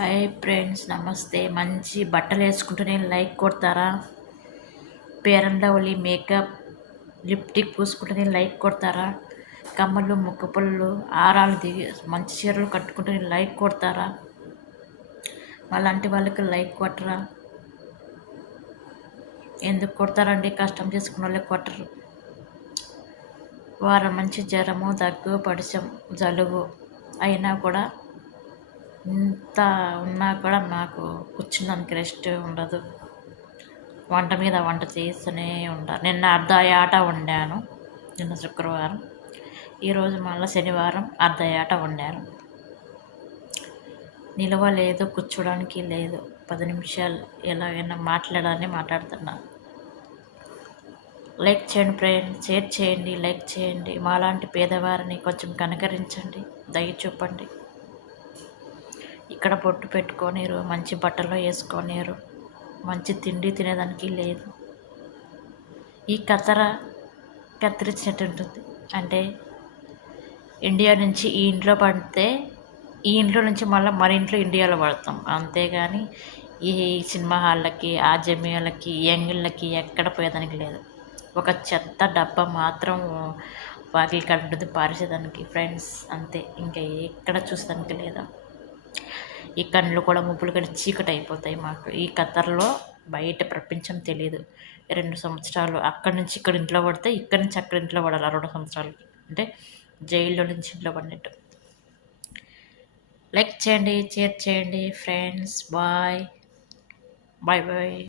Hi friends, నమస్తే. మంచి బట్టలు వేసుకుంటూనే లైక్ కొడతారా? పేరెంట్ లవ్లీ మేకప్ లిప్టిక్ పూసుకుంటూనే లైక్ కొడతారా? కమ్మలు, ముక్కపుళ్ళు, ఆరాలు దిగి మంచి చీరలు కట్టుకుంటూనే లైక్ కొడతారా? అలాంటి వాళ్ళకి లైక్ కొట్టరా? ఎందుకు కొడతారండి? కష్టం చేసుకున్న వాళ్ళకి కొట్టరు. వారం మంచి జ్వరము, దగ్గు, పడిశం, జలుబు అయినా కూడా ఇంత ఉన్నా కూడా నాకు కూర్చున్నానికి రెస్ట్ ఉండదు. వంట మీద వంట చేస్తూనే ఉంటాను. నిన్న అర్ధయాట వండాను, నిన్న శుక్రవారం. ఈరోజు మళ్ళీ శనివారం అర్ధయాట వండాను. నిలవ లేదు, కూర్చోడానికి లేదు. 10 నిమిషాలు ఎలాగైనా మాట్లాడాలని మాట్లాడుతున్నాను. లైక్ చేయండి ఫ్రెండ్స్, షేర్ చేయండి, లైక్ చేయండి. మాలాంటి పేదవారిని కొంచెం కనకరించండి, దయ చూపండి. ఇక్కడ బొట్టు పెట్టుకోనిరు, మంచి బట్టలు వేసుకోనిరు, మంచి తిండి తినేదానికి లేదు. ఈ కత్తెర కత్తిరించినట్టు ఉంటుంది. అంటే ఇండియా నుంచి ఈ ఇంట్లో పడితే ఈ ఇంట్లో నుంచి మళ్ళీ మన ఇంట్లో ఇండియాలో పడతాం. అంతేగాని ఈ సినిమా హాళ్ళకి, ఆ జమియాలకి, యంగిళ్ళకి ఎక్కడ పోయేదానికి లేదు. ఒక చెత్త డబ్బా మాత్రం వాకిలి కడుతుంది పారేసేదానికి ఫ్రెండ్స్, అంతే. ఇంకా ఎక్కడ చూసేదానికి లేదా. ఈ కళ్ళు కూడా ముప్పులు కట్టి చీకటి అయిపోతాయి మాకు. ఈ ఖతర్లో బయట ప్రపంచం తెలియదు. 2 సంవత్సరాలు అక్కడి నుంచి ఇక్కడ ఇంట్లో పడితే, ఇక్కడి నుంచి అక్కడ ఇంట్లో పడాలి 2 సంవత్సరాలకి. అంటే జైల్లో నుంచి ఇంట్లో పడినట్టు. లైక్ చేయండి, షేర్ చేయండి ఫ్రెండ్స్. Bye bye bye.